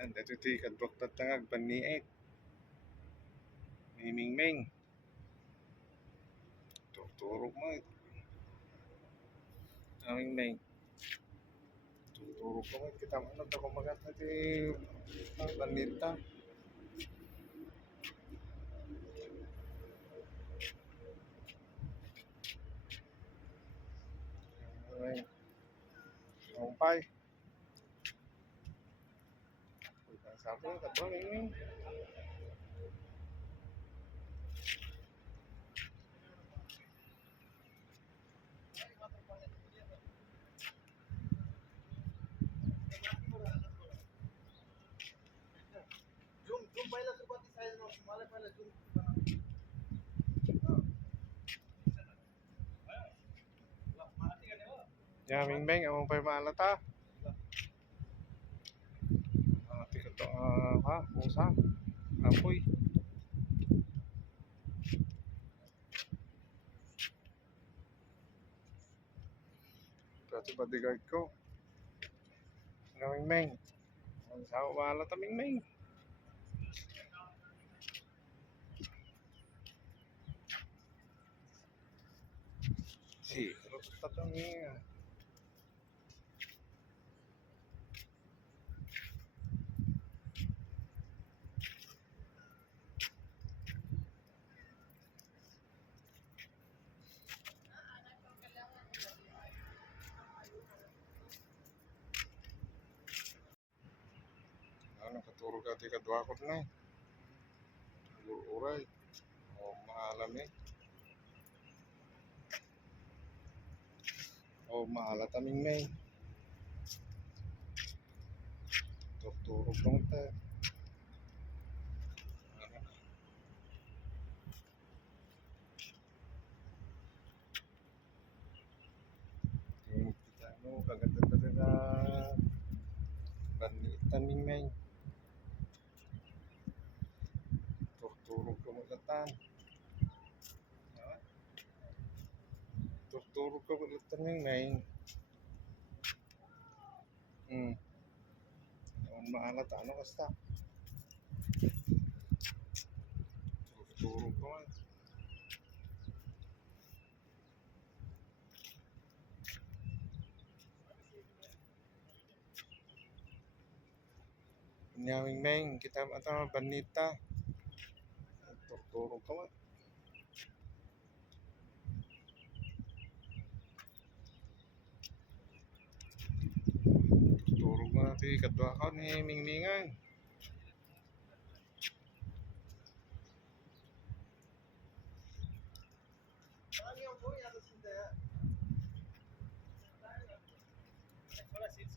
And ito kadwak tatangag paniit. May mingming. Turturog mo. Mingming. Turturog mo. Kita mo na ito kumagat na ito panita. Umpay. Sabi ko, kadwak mingming. पहिला सुरुवाती साइजमा मलाई पहिला जुम Ya, mingming, among pa'y maalata. Tikot to, pusa. Apoy. Kasi bodyguard ko. Mingming. Ang sao maalata, mingming. Si, tatang niya. Nakaturo ka di kadwa ko na. Uray. O maalam eh. O maalat aming may. Turturog lang tayo. Kita ano, kaganda talaga. Banita aming may. Turturog ka magatan. Turturog ka magatan aming may. Maalat ano kasta. Turturog ka man. Nyaming meng, kita atau banita. Turturog ka man. Turturog mo natin kadwa ka ni mingmingan. पानी आउँछ हो यहाँ त सिधै थोडा सिट